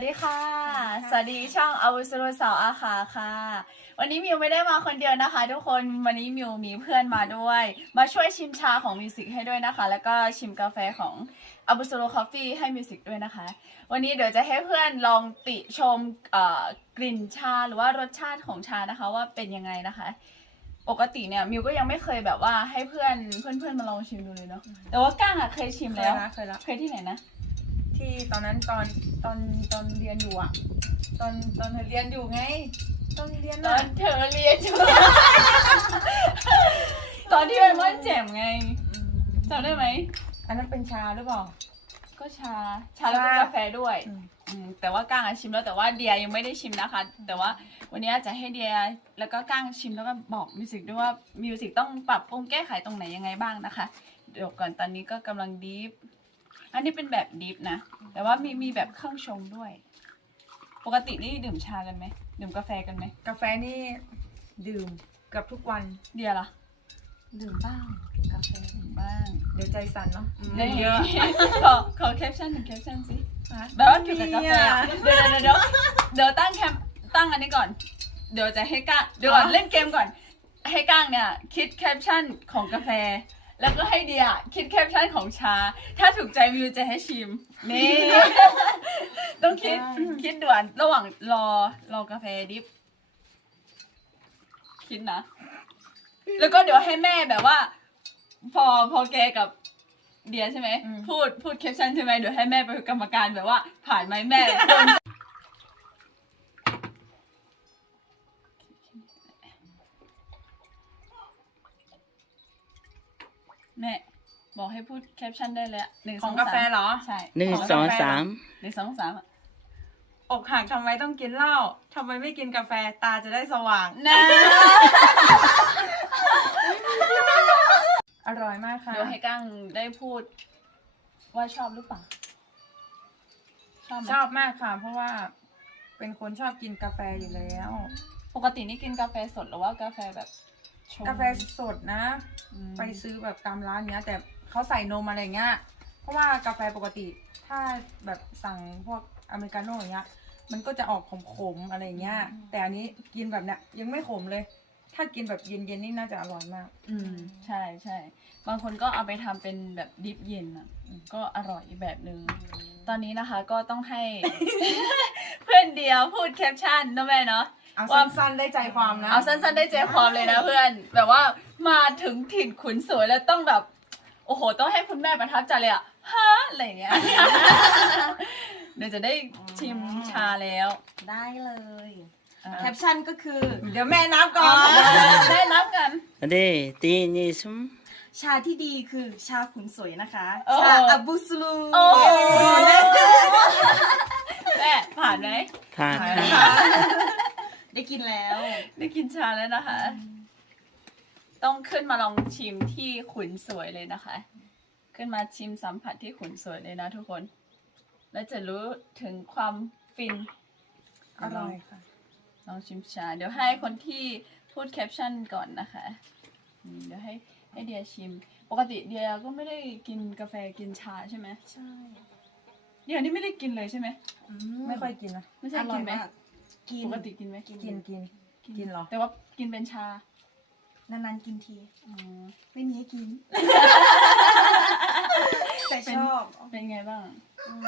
สวัสดีค่ะ สวัสดีช่องอาวุโสสาวอาคาค่ะ วันนี้มิวไม่ได้มาคนเดียวนะคะ ทุกคน วันนี้มิวมีเพื่อนมาด้วย มาช่วยชิมชาของมิวสิกให้ด้วยนะคะ แล้วก็ชิมกาแฟของอาวุโสคอฟฟี่ให้มิวสิกด้วยนะคะ วันนี้เดี๋ยวจะให้เพื่อนลองติชมเอ่อกลิ่นชาหรือว่ารสชาติของชานะคะว่าเป็นยังไงนะคะ ปกติเนี่ยมิวก็ยังไม่เคยแบบว่าให้เพื่อนเพื่อนเพื่อนๆมาลองชิมดูเลยเนาะ แต่ว่าก้างอะเคยชิมเคแล้ยวนะเคยละเคยที่ไหนนะ ที่ตอนนั้นตอนตอนตอนเรียนอยู่อะตอนตอนเธอเรียนอยู่ไง ตอนเรียนตออะนเธอเรียนอยู่ ตอนที่เป็นม่อนแจ่มไงอืมจำได้ไหม อันนั้นเป็นชาหรือเปล่า ก็ชา ชาแล้วก็ชากาแฟด้วยอืม อืมแต่ว่าก้างอะชิมแล้วแต่ว่าเดียยังไม่ได้ชิมนะคะ แต่ว่าวันนี้จะให้เดียแล้วก็ก้างชิมแล้วก็บอกมิวสิกด้วยว่ามิวสิกต้องปรับปรุงแก้ไขตรงไหนยังไงบ้างนะคะเดี๋ยวก่อนตอนนี้ก็กำลังดีฟ อันนี้เป็นแบบดีฟนะ แต่ว่ามีมีแบบเครื่องชงด้วย ปกตินี่ดื่มชากันไหม ดื่มกาแฟกันไหม กาแฟนี่ดื่มเกับทุกวันเดียล่ะดื่มบ้างกาแฟดื่มบ้าง เดี๋ยวใจสั่นเนาะได้เยอะ ขอขอแคปชั่นถึงแคปชั่นสิแบบว่าเกี่ยวกับกาแฟอะเดี๋ยวเดี๋ยวเดี๋ยวเดี๋ยวตั้งแคมตั้งอันนี้ก่อน เดี๋ยวจะให้ก้างเดี๋ยวก่อนเล่นเกมก่อน ให้ก้างเนี่ย คิดแคปชั่นของกาแฟ แล้วก็ให้เดียคิดแคปชั่นของชา ถ้าถูกใจวิวจะให้ชิม นี่ ต้องคิดคิดด่วนระหว่างรอรอกาแฟดิฟ คิดนะ แล้วก็เดี๋ยวให้แม่แบบว่า พอพอแกกับเดียใช่ไหม อืม พูดพูดแคปชั่นใช่ไหมเดี๋ยวให้แม่เป็นกรรมการแบบว่า ผ่านไหมแม่ แม่บอกให้พูดแคปชั่นได้เลยอะหนึ่งของสกาแฟสมเหรอ ใช่หนึ่งของสองกาแฟสามหนึ่งสองสามอะอกหักทำไมต้องกินเหล้าทำไมไม่กินกาแฟตาจะได้สว่าง นะอร่อยมากค่ะ เดี๋ยวให้กั้งได้พูด ว่าชอบหรือเปล่า ชอบไหมชอบมากค่ะ เพราะว่าเป็นคนชอบกินกาแฟอยู่แล้ว ปกตินี่กินกาแฟสดหรือว่ากาแฟแบบ ชงกาแฟสดนะ อืมไปซื้อแบบตามร้านเนี้ย แต่เขาใส่นมอะไรเงี้ย เพราะว่ากาแฟปกติถ้าแบบสั่งพวกอเมริกาโน่อย่างเงี้ย มันก็จะออกขมๆอะไรเงี้ย แต่อันนี้กินแบบเนี้ยยังไม่ขมเลย ถ้ากินแบบเย็นๆนี่น่าจะอร่อยมาก อืมใช่ใช่บางคนก็เอาไปทำเป็นแบบดิฟเย็นอะอืมก็อร่อยอีกแบบหนึ่งตอนนี้นะคะก็ต้องให้ เพื่อนเดียวพูดแคปชั่นนะแม่เนาะ เอาว่าสั้นๆได้ใจความนะ เอาสั้นๆได้ใจความเลยนะเพื่อน แบบว่ามาถึงถิ่นขุนสวยแล้วต้องแบบ โอ้โห ต้องให้คุณแม่ประทับใจเลยอะฮะอะไรอย่างเงี้ย เดี๋ยวจะได้ชิมชาแล้ว ได้เลยอ่าแคปชั่นก็คือ เดี๋ยวแม่นับก่อนได้นับกันเด้ตีนี่ซุมชาที่ดีคือชาขุนสวยนะคะโอ้ชาอับบุสลูโอ้แม่ผ่านไหมผ่านค่ะได้ กินแล้ว ได้กินชาแล้วนะคะ ต้องขึ้นมาลองชิมที่ขุนสวยเลยนะคะ ขึ้นมาชิมสัมผัสที่ขุนสวยเลยนะทุกคน แล้วจะรู้ถึงความฟินอร่อยค่ะ ลองชิมชา เดี๋ยวให้คนที่พูดแคปชั่นก่อนนะคะอืมเดี๋ยวให้ให้เดียชิม ปกติเดียก็ไม่ได้กินกาแฟกินชาใช่ไหมใช่ เดียนี่ไม่ได้กินเลยใช่ไหม ไม่ค่อยกินนะไม่ใช่อร่กิอยนไหมมาก กิน ปกติกินไหมกินกินกินเหรอ แต่ว่ากินเป็นชานานๆกินที อืมไม่มีให้กิน แต่ชอบเป็นไงบ้าง อืม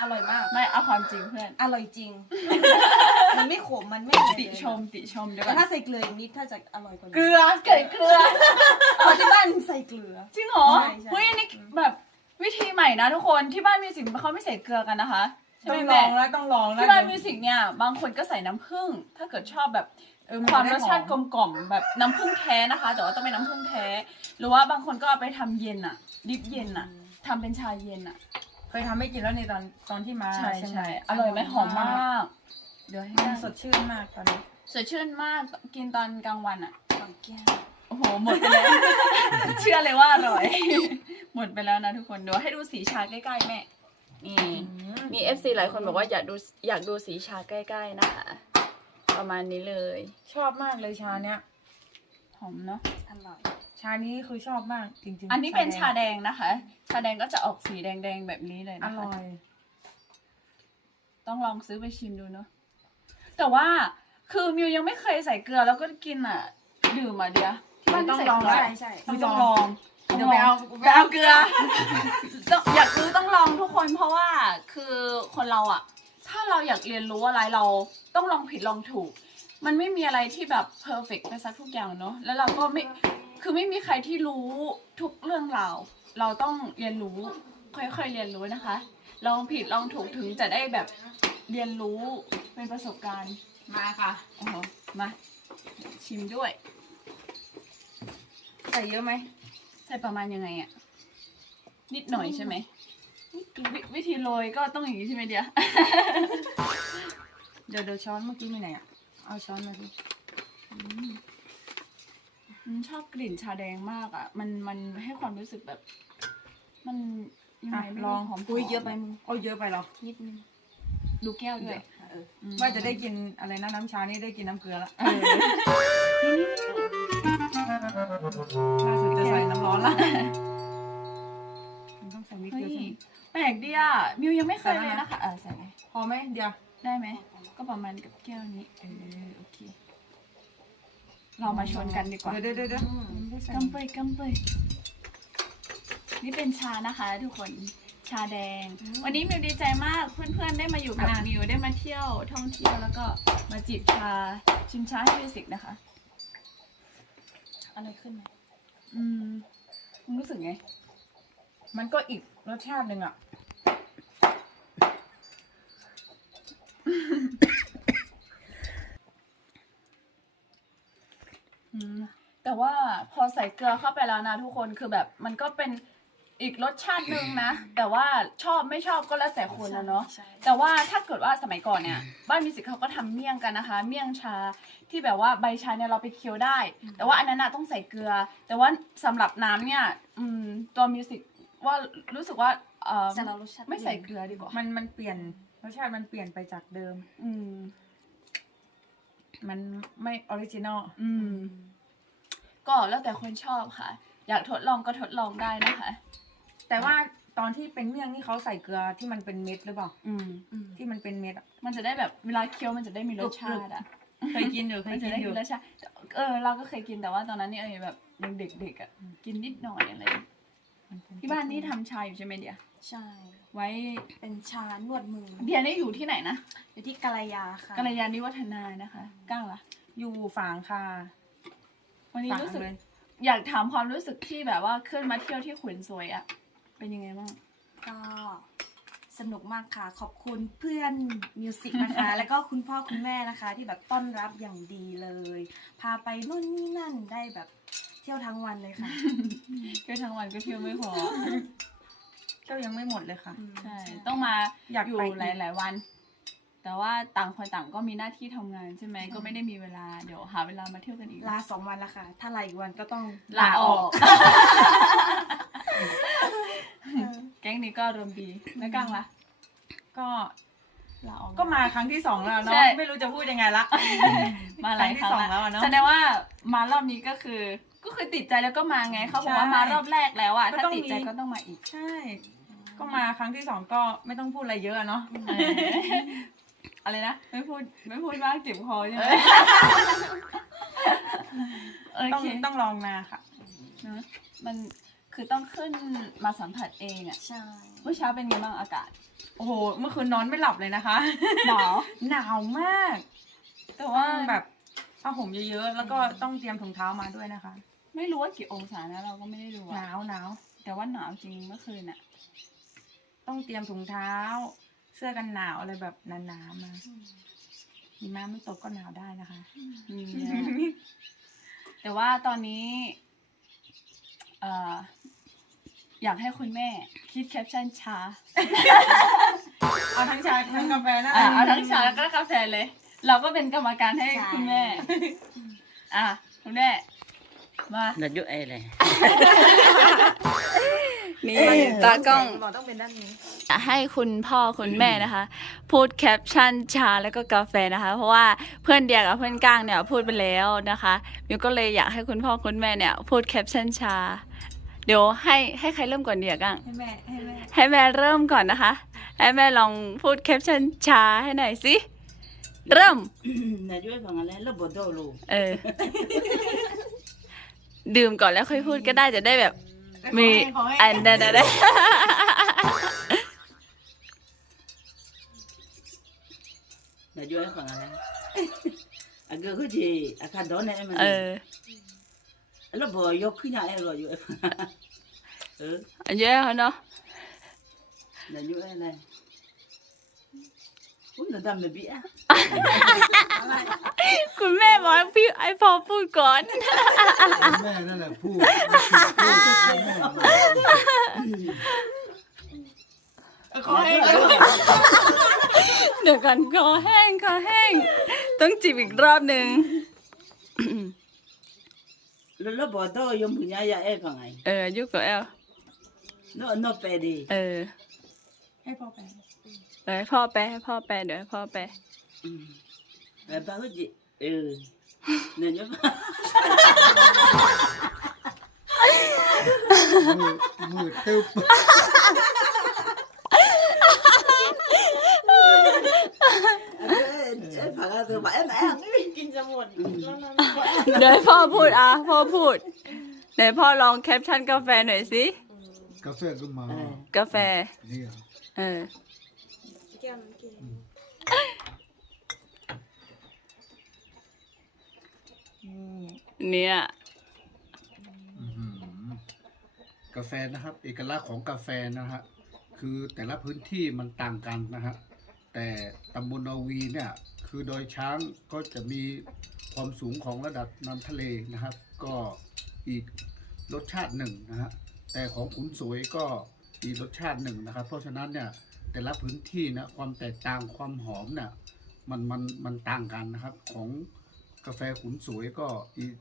อร่อยมาก ไม่เอาความจริงเพื่อน อร่อยจริง มันไม่ขม มันไม่อะไรติเลยชมติชมเดี๋ยวแต่ก่อนถ้าใส่เกลืออีกนิดถ้าจะอร่อยกว่านี้เกลือเกิดเกลืออ๋อที่บ้านใส่เกลือ จริงเหรอใช่ใช่ เฮ้ยอันนี่แบบวิธีใหม่นะทุกคนที่บ้านมิวสิกเขาไม่ใส่เกลือกันนะคะ ใช่ต้ไหอมงลแม่องแล้วต้องลองแล้วที่บ้านมิวสิกเนี่ย บางคนก็ใส่น้ำผึ้ง ถ้าเกิดชอบแบบเออความรสชาติกลมกล่อมแบบน้ำผึ้งแท้นะคะ แต่ว่าต้องเป็นน้ำผึ้งแท้ หรือว่าบางคนก็เอาไปทำเย็นอะดิบเย็นอะทำเป็นชาเย็นอะเคยทำให้กินแล้วในตอนตอนที่มาใช่เชียงใช่ใหม่อร่อยไหมหอมมาก เดี๋ยวให้มันได้สดชื่นมากตอนนี้สดชื่นมากกินตอนกลางวันอะสองแก้วโอ้โหหมดไปแล้ว เชื่อเลยว่าอร่อย หมดไปแล้วนะทุกคนเดี๋ยวให้ดูสีชาใกล้ๆแม่นี่มี FC หลายคนบอกว่าอยากดูอยากดูสีชาใกล้ๆนะคะ ประมาณนี้เลย ชอบมากเลยชาเนี้ยหอมเนาะอร่อย ชานี้คือชอบมากจริงๆอันนี้เป็นชาแดงแดงนะคะ ชาแดงก็จะออกสีแดงๆแบบนี้เลยอนะคะ ร่อย ต้องลองซื้อไปชิมดูเนาะ แต่ว่าคือมิวยังไม่เคยใส่เกลือแล้วก็กินอะ ดื่มอะเดียวที่บ้านที่ใส่เกลือใช่ใช่มิวต้องลอง เดี๋ยวไปเอาไปเอาเกลือต้องอยากรู้ต้องลองทุกคนเพราะว่าคือคนเราอะถ้าเราอยากเรียนรู้อะไรเราต้องลองผิดลองถูก มันไม่มีอะไรที่แบบเพอร์เฟกไปซะทุกอย่างเนาะแล้วเราก็ไม่คือไม่มีใครที่รู้ทุกเรื่องราวเราต้องเรียนรู้ค่อยๆเรียนรู้นะคะ ลองผิดลองถูกถึงจะได้แบบเรียนรู้เป็นประสบการณ์มาค่ะโอ้โหมาชิมด้วย ใส่เยอะไหมใส่ประมาณยังไงอะนิดหน่อยใช่ไหมววิธีโรยก็ต้องอย่างนี้ใช่ไหมเดีย เดี๋ยวเดี๋ยวช้อนเมื่อกี้มีไหนอะเอาช้อนมาสิอืมชอบกลิ่นชาแดงมากอะมันมันให้ความรู้สึกแบบ มันยังไงไม่รู้หอมๆ อุ้ยเยอะไปมึงเอาเยอะไปเหรอนิดนึงดูแก้วด้วยเอออืม ว่าจะได้กินอะไรนะน้ำชานี่ได้กินน้ำเกลือละเออนี่นี่ล่าสุดจะใส่น้ำร้อนละมันต้องใส่มิกเฮ้เกลืยอใช่ไหมแปลกดีอะมิวยังไม่เคยใส่เลยแล้วนะนะคะเออใส่เลยพอไหมเดี๋ยว ได้ไหม ก็ประมาณกับแก้วนี้เออโอเค เรามาชนกันดีกว่าเดี๋ยวเดี๋ยวเดี๋ยวอืมไม่ได้ใส่กำเปยกำเปยนี่เป็นชานะคะทุกคน ชาแดง วันนี้มิวดีใจมากเพื่อนๆได้มาอยู่กับมิวได้มาเที่ยวท่องเที่ยวแล้วก็มาจิบชาชิมชาให้มิวสิกนะคะ อะไรขึ้นไหมอืมคุณรู้สึกไง มันก็อีกรสชาติหนึ่งอะอืมแต่ว่าพอใส่เกลือเข้าไปแล้วนะทุกคนคือแบบมันก็เป็น อีกรสชาติหนึ่งนะ แต่ว่าชอบไม่ชอบก็แล้วแต่คนนะเนาะใช่แต่ว่าถ้าเกิดว่าสมัยก่อนเนี่ย บ้านมิวสิกเขาก็ทำเมี่ยงกันนะคะ เมี่ยงชาที่แบบว่าใบชาเนี่ยเราไปเคี้ยวได้ แต่ว่าอันนั้นน่ะต้องใส่เกลือ แต่ว่าสำหรับน้ำเนี่ยอืมตัวมิวสิกว่ารู้สึกว่าเออแต่เรารสชาติไม่ใส่เกลือดีกว่ามันมันเปลี่ยนรสชาติมันเปลี่ยนไปจากเดิม อืม มันไม่ออริจินอลอืม ก็แล้วแต่คนชอบค่ะ อยากทดลองก็ทดลองได้นะคะ แต่ว่าตอนที่เป็นเมี่ยงนี่เขาใส่เกลือที่มันเป็นเม็ดหรือเปล่าอืมอืม ที่มันเป็นเม็ดอะ มันจะได้แบบเวลาเคี้ยวมันจะได้มีรสชาติอะเคยกินอยู่เคมัยนจะกินได้อยู่มีรสชาติเออเราก็เคยกินแต่ว่าตอนนั้นนี่เออแบบยังเด็กๆอะกินนิดหน่อยอะไรอย่างเงี้ยที่บ้านนี่ทำชาอยู่ใช่ไหมเดียใช่ ไว้เป็นชานวดมือ เดียนี่อยู่ที่ไหนนะอยู่ที่กาลยาค่ะ กัลยาณิวัฒนานะคะก้างละอยู่ฝางค่ะวันนี้ฝางรู้สึกเลย อยากถามความรู้สึกที่แบบว่าขึ้นมาเที่ยวที่ขุนสวยอะ เป็นยังไงบ้าง ก็สนุกมากค่ะ ขอบคุณเพื่อนมิวสิกนะคะ แล้วก็คุณพ่อคุณแม่นะคะ ที่แบบต้อนรับอย่างดีเลย พาไปนู่นนี่นั่นได้แบบเที่ยวทั้งวันเลยค่ะ เที่ยวทั้งวันก็เที่ยวไม่พอเจ้ายังไม่หมดเลยค่ะ ใช่ ต้องมาอยากอยู่ไปอีกหลายๆวัน แต่ว่าต่างคนต่างก็มีหน้าที่ทำงานใช่ไหมก็ไม่ได้มีเวลา เดี๋ยวหาเวลามาเที่ยวกันอีก ลาสองวันละค่ะ ถ้าลาอีกวันก็ต้องลาออก แก๊งนี้ก็รวมดีไม่กล้างละก็ลาออกก็มาครั้งที่สองแล้วเนาะใช่ ไม่รู้จะพูดยังไงละ มาหลายครั้งครั้งที่สองแล้วอะเนอะแสดงว่ามารอบนี้ก็คือ ก็คือติดใจแล้วก็มาไงเขาบอกว่าใช่มารอบแรกแล้วอะก็ถ้าต้องติดใจมีก็ต้องมาอีก ใช่ ก็มาครั้งที่สองก็ไม่ต้องพูดอะไรเยอะเนาะเอออะไรนะไม่พูดไม่พูดมากเจ็บคอใช่ไหมโอต้องเคต้องลองมาค่ะ เนอะมัน คือต้องขึ้นมาสัมผัสเองอะใช่ เมื่อเช้าเป็นไงบ้างอากาศ โอ้โห เมื่อคืนนอนไม่หลับเลยนะคะ หนาวหนาวมาก แต่ว่าว่าแบบผ้าห่มเยอะๆ แล้วก็ต้องเตรียมถุงเท้ามาด้วยนะคะ ไม่รู้ว่ากี่องศานะเราก็ไม่ได้ดูหอะนาวหนาวแต่ว่าหนาวจริงเมื่อคืนอะต้องเตรียมถุงเท้า เสื้อกันหนาวอะไรแบบหนาๆมาหิมะไม่ตกก็หนาวได้นะคะ อืมแต่ว่าตอนนี้ เอ่อ อยากให้คุณแม่คิดแคปชั่นชาเอาทั้งชาทั้งกาแฟนะอะเอาทั้งชาแล้วก็กาแฟเลย เราก็เป็นกรรมการให้คุณแม่ อะคุณแม่มา Là giúp ai này นี่ตากล้องบอกต้องเป็นด้านนี้ให้คุณพ่อคุณแม่นะคะ พูดแคปชั่นชาแล้วก็กาแฟนะคะ เพราะว่าเพื่อนเดียกับเพื่อนก้างเนี่ยพูดไปแล้วนะคะมิวก็เลยอยากให้คุณพ่อคุณแม่เนี่ย พูดแคปชั่นชา เดี๋ยวให้ให้ใครเริ่มก่อนดีอะกังให้แม่ให้แม่ให้แม่เริ่มก่อนนะคะ ให้แม่ลองพูดแคปชั่นช้าให้หน่อยสิ เริ่ม na jua fa ngale lo bodo lo เออ ดื่มก่อนแล้วค่อยพูดก็ได้จะได้แบบ มีขอให้อันนั้นได้ na jua fa ngale aga ko ji aka do na e เอ ma อ lo bo yo khinya e lo yo e ừ อันเยอะเนาะ na jua e này Ui, nó đâm mày bị á คุณแม่บอกให้พี่ไอพอพูดก่อน แม่นั่นแหละพูดไม่ถูกพูดแม่ขอให้เดี๋ยวกันคอแห้งคอแห้ง ต้องจีบอีกรอบหนึ่ง lo lo bo do yo mu nya ya e fa ngai เออยุกกับแอล no no pe đi เออให้พ่อไปเดี๋ยวให้พ่อแปลให้พ่อแปลเดี๋ยวให้พ่อแปล ừ ba ko ji ừ na jua มือมือตึ๊บ em phải là từ bảy em ăn กินจะหมดเดี๋ยวให้พ่อพูดอะพ่อพูดเดี๋ยวพ่อลองแคปชั่นกาแฟหน่อยสิ กาแฟก็มากาแฟเนี่ยเออ แก้วน้ำกินเนี่ย อื้อหือกาแฟนะครับ เอกลักษณ์ของกาแฟนะฮะคือแต่ละพื้นที่มันต่างกันนะฮะ แต่ตำบลนาวีเนี่ยคือโดอยช้างก็จะมีความสูงของระดับน้ำทะเลนะครับ ก็อีกรสชาติหนึ่งนะฮะแต่ของขุนสวยก็อีกรสชาติหนึ่งนะครับ เพราะฉะนั้นเนี่ยแต่ละพื้นที่นะความแตกต่างความหอมเนี่ยมันมันมันต่างกันนะครับ ของกาแฟขุนสวยก็อีก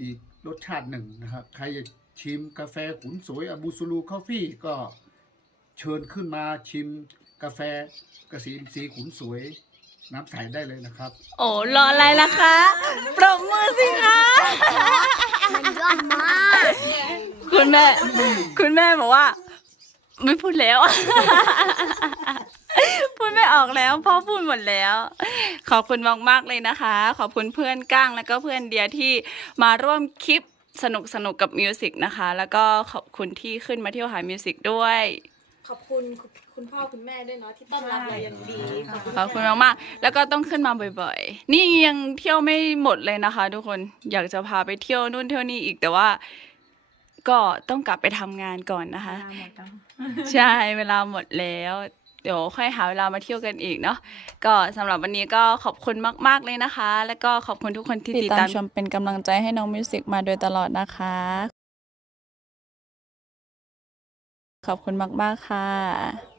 อีกรสชาติหนึ่งนะครับ ใครจะชิมกาแฟขุนสวยอบูซูลูคอฟฟี่ก็เชิญขึ้นมาชิม กาแฟกระสีอินทรีย์ขุนสวย น้ำใสได้เลยนะครับ โอ้รออะไรล่ะคะปรบมือสิคะมันยอดมากคุณแม่ คุณแม่บอกว่า ไม่พูดแล้ว พูดไม่ออกแล้วพ่อพูดหมดแล้ว ขอบคุณมากๆเลยนะคะ ขอบคุณเพื่อนก้างแล้วก็เพื่อนเดียที่มาร่วมคลิปสนุกสนุกๆกับมิวสิกนะคะ แล้วก็ขอบคุณที่ขึ้นมาเที่ยวหามิวสิกด้วย ขอบคุณ คุณพ่อคุณแม่ด้วยเนาะที่ต้อนรับเราอย่างดีขอบคุณขอบคุณมากๆแล้วก็ต้องขึ้นมาบ่อยๆ นี่ยังเที่ยวไม่หมดเลยนะคะ ทุกคนอยากจะพาไปเที่ยวนู่นเที่ยวนี่อีกแต่ว่า ก็ต้องกลับไปทำงานก่อนนะคะหมดแล้วใช่เวลาหมดแล้ว เดี๋ยวค่อยหาเวลามาเที่ยวกันอีกเนาะก็สำหรับวันนี้ก็ขอบคุณมาก ๆเลยนะคะ แล้วก็ขอบคุณทุกคนที่ติดตามชมเป็นกำลังใจให้น้องมิวสิกมาโดยตลอดนะคะขอบคุณมาก ๆ ค่ะ